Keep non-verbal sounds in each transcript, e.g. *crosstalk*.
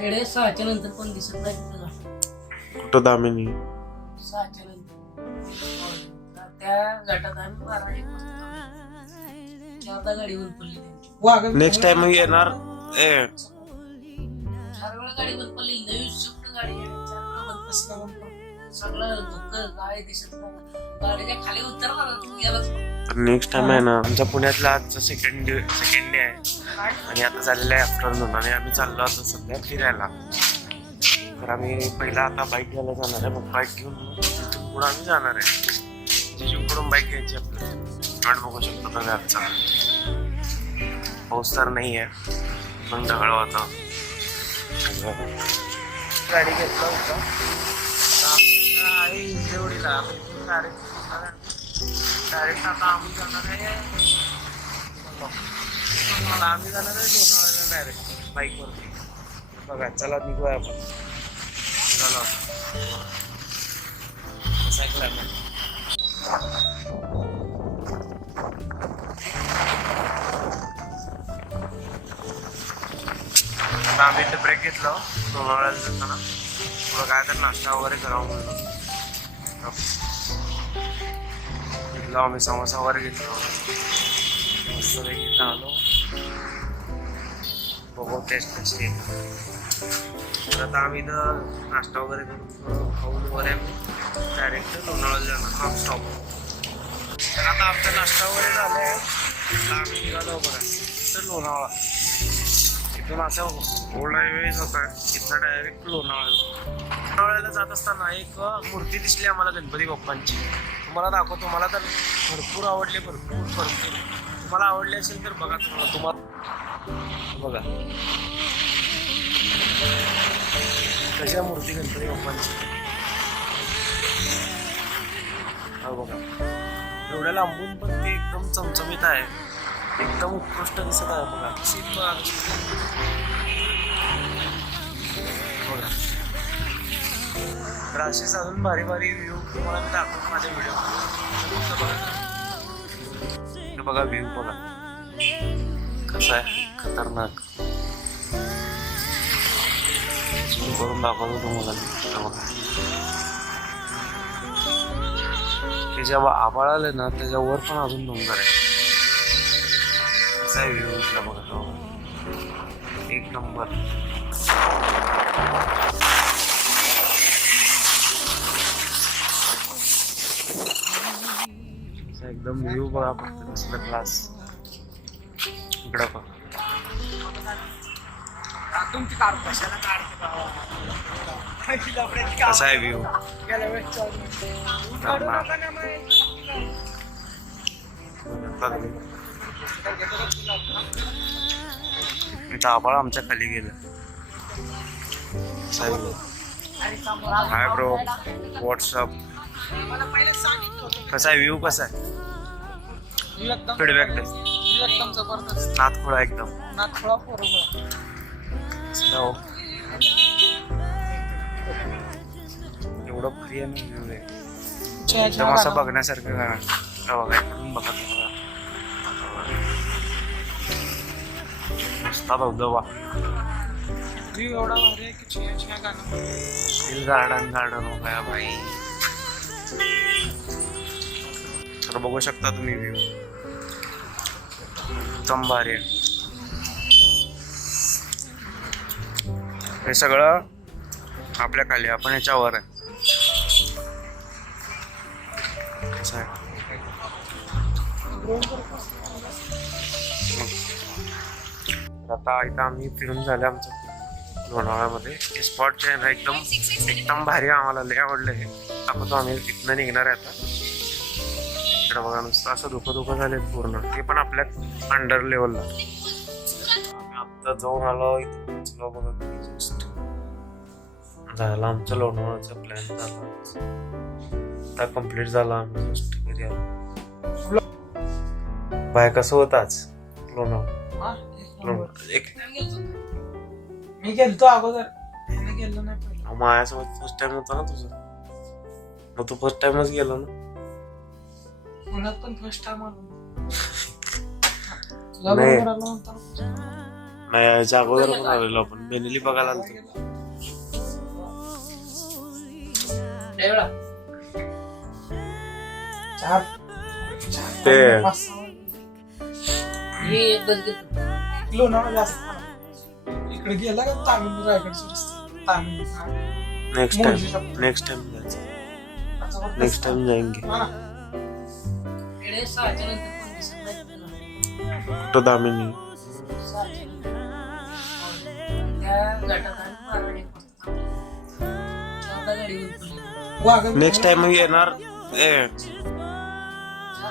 खेडे सहाच्या नंतर पण दिसत नाही तिथं घाट. कुठं दामिनी सहाच्या नंतर त्या घाटात आम्ही बारा एक वाजता थांबलो. गाडी बंद पडली त्यांची. वाघ नेक्स्ट टाइम येणार ए चार वेळा गाडी बंद पडली नवीन शिफ्ट गाडी आहे. चार वेळा बंद कसं काय बंद पडली? सगळं धुकं काय दिसत नाही गाडीच्या खाली उतरला ना तू गेलाच मग. नेक्स्ट टाइम आहे ना आमच्या पुण्यातला आजचा सेकंड डे सेकंड डे आहे आणि आता झालेलं आहे आफ्टरनून आणि आम्ही चाललो आता सध्या फिरायला. तर आम्ही पहिला आता बाईक घ्यायला जाणार आहे. मग बाईक घेऊन तिथून पुढे आम्ही जाणार आहे. जिजूकडून बाईक घ्यायची आपल्याला. वाट बघू शकतो का घरचा. पाऊस तर नाही आहे. पण ढगाळ होता गाडी घेतला होता. आता आमचा डायरेक्ट डायरेक्ट आता आम्ही जाणार आहे. आता आम्ही जाणार आहे लोणावळ्याला डायरेक्ट बाईकवरती बघा चला निघूया आपण निघालो कसा आहे आम्ही इथे ब्रेक घेतला लोणावळ्याला जाताना थोडं काय तर नाश्ता वगैरे करावं म्हणून घेतला आम्ही समोसा वगैरे घेतला मस्त घेतला आलो बघू टेस्ट कशी आहे तर आता आम्ही इथं नाश्ता वगैरे करून खाऊन वगैरे आम्ही डायरेक्ट लोणावळ्याला जाणार. हाफ स्टॉप तर आता आमचा नाश्ता वगैरे झाला. आहे आता आम्ही निघालो बघा. तर लोणावळा. इथून असं ओल्ड हायवेज होता इथं डायरेक्ट लोणावळा लोणावळ्याला जात असताना एक मूर्ती दिसली आम्हाला गणपती बाप्पांची. तुम्हाला दाखवतो. मला तर भरपूर आवडले भरपूर भरपूर. तुम्हाला आवडले असेल तर बघा तुम्हाला. तुम्हाला बघा. कशा मूर्ती गणपती हो, बाप्पांची हा बघा. एवढ्या लांबून पण ते एकदम चमचमीत आहे. एकदम उत्कृष्ट दिसत आहे बघा. बघा. कशी. तर अजून भारी भारी व्ह्यू तुम्हाला मी दाखवतो माझ्या व्हिडिओ बघा. व्ह्यू बघा. कसा आहे? खतरनाक. करून दाखवतो तुम्हाला ते जेव्हा आभाळ आले ना त्याच्यावर पण अजून डोंगर आहे आहे व्ह्यू इथला बघा तो. एक नंबर. एकदम व्ह्यू बघा फक्त क्लास इकडं बघा. तुमची कार कशाला काढते बाबा? कसा आहे व्ह्यू आभाळ आमच्या खाली गेलं? Hi bro what's up. कसा आहे व्ह्यू कसा आहे? फीडबॅक दे. एकदम जबरदस्त. नाथखोळा एकदम. नाथखोळा बरोबर? एवढं फ्री आणि व्ह्यू आहे एकदम असं बघण्यासारखं बघा बघा. नुसता धबधबा व्ह्यू एवढा भारी आहे की छिया छिया गाणं. हिल गार्डन गार्डन हो गया भाई. तर बघू शकता तुम्ही व्ह्यू. एकदम भारी आहे हे सगळं आपल्या खाली आपण याच्यावर आहे. आता इथं आम्ही फिरून झाले आमचं. लोणावळ्यामध्ये. हे स्पॉट जे आहे ना एकदम एकदम भारी आहे आम्हाला. लय आवडलं हे. दाखवतो आम्ही तिथनं निघणार आहे आता. इकडे बघा नुसतं असं धुकं धुकं झाले पूर्ण. ते पण आपल्या अंडर लेवलला आम्ही आत्ता जाऊन आलो इथं पोहोचलो बघा जस्ट झाला आमचं लोणावळ्याचा प्लॅन झाला. आता कंप्लीट झाला आम्ही जस्ट घरी आलो. बाय कसं होतं आज लोणावळा? एक मी गेलतो. अगोदर. गेलो नाही माझ्यासोबत फर्स्ट टाइम होता ना तुझं. मग तू फर्स्ट टाइमच गेलो ना? पुण्यात पण फर्स्ट टाइम आलो. *laughs* तुझा नाही. बरोबर आलो नाही याच्या अगोदर पण आलेलो आपण. बेनेली बघायला आलो लय वेळा चार. ते- पाच सहा. मी एकदाच घेतो लोणावळा जास्त. इकडे गेला का तामिळ रायगडचे रस्ते तामिळ नेक्स्ट टाइम. नेक्स्ट टाइम जायचं. नेक्स्ट टाइम जाएंगे हा ना. इकडे सहाच्या नंतर कोण दिसत नाही तिथं. कुठं दामिनी सहाच्या नंतर. त्या गटात आम्ही मारवाडी पडतो. चौदा गाडीवर पडली. वाघ- नेक्स्ट टाइम येणार ए चार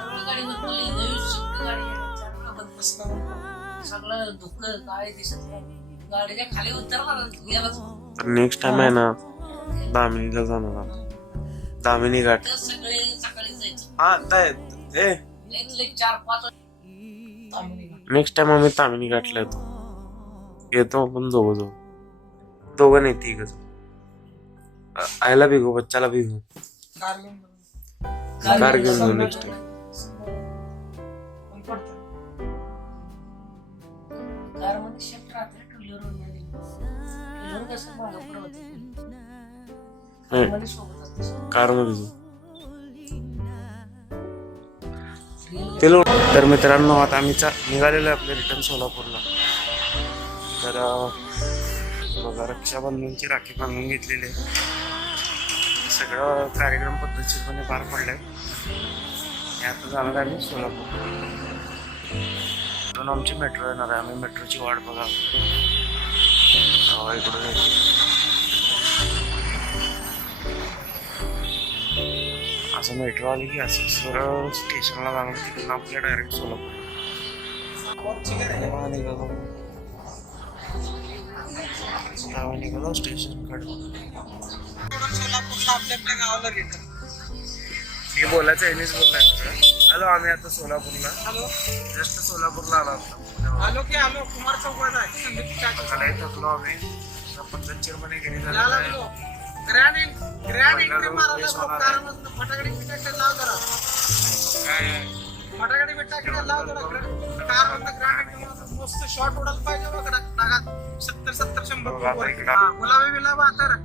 वेळा गाडीवर पडली. नवी शिफ्ट गाडी आहे. चार वेळा बंद बसला. सगळं दुःख काय दिसत नाही गाडीच्या खाली उतरला गेलाच नेक्स्ट टाइम आहे ना दामिनीला जाणार आपण. दामिनी घाट तर सगळे सकाळी जायचं हा काय ए. नेक्स्ट टाइम आम्ही तामिनी घाटला येतो येतो आपण दोघं जाऊ दोघं नाही तिघ आयला बिघू बच्चाला बिघू कार घेऊन जाऊ. जाऊ. ऊन पडतं. कारमध्ये शिफ्ट ते लोक तर मित्रांनो आता आम्ही चा- निघालेलो आहे आपल्या रिटर्न सोलापूरला. तर बघा रक्षाबंधनची राखी बांधून घेतलेली आहे. सगळं कार्यक्रम पद्धतशीरपणे पार पडलाय. आणि आता जाणार आहे आम्ही सोलापूर आमची मेट्रो येणार आहे. आम्ही मेट्रोची वाट बघा इकडून. असं मेट्रो आली की असं सरळ स्टेशनला जाणार तिकडून आपल्या डायरेक्ट सोलापूर. निघालो. निघालो स्टेशनकडे सोलापूरला आपल्या आपल्या गावाला return. मी बोलायचं यानेच बोललाय हॅलो आम्ही आता सोलापूरला. हॅलो. जस्ट सोलापूरला आलो आता. आलो की आलो. कुमार चौकात आहे. थकलो आम्ही. आता पद्धतशीरपणे घरी पहिला एंट्री room मारायला होणार कारण मस्त फटाकडे बिटाकडे लाव जरा. काय फटाकडे बिटाकडे लाव जरा कार मधनं ग्रँड एंट्री मस्त शॉट उडायला पाहिजे बघ डागात. सत्तर सत्तर शंभर बघा. हा, गुलाबी बिलाबा तर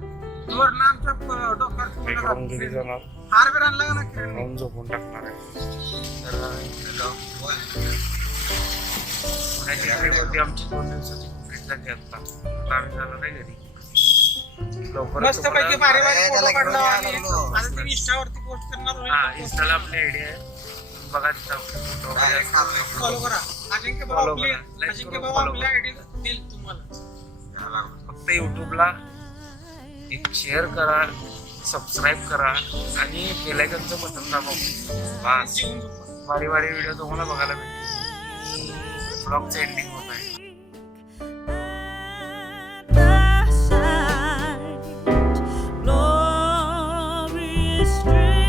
घरी फुलं जाणार? हार बिर आणला ना किरण. झोपून टाकणार आहे? आमची दोन दिवसाची कंप्लीट झाली आता. आहे घरी. मस्त पैकी भारी भारी फोटो काढला आणि लागलो. आता ते इंस्टावरती पोस्ट करणार हा होईल इन्स्टाला आपली आयडिया आहे. बघा तिथं. आपले फोटो वगैरे असतात. फॉलो करा. अजिंक्य बाबा Follow आपली करा. Like अजिंक्य करून बाबा follow आपली करा. आयडी देईल तुम्हाला. फक्त युट्यूबला एक शेअर करा सबस्क्राईब करा आणि बेलायकनचं बटन दाबा बस. जीवन. भारी भारी व्हिडिओ तुम्हाला बघायला भेटेल. ब्लॉगचं एंडिंग होत आहे. history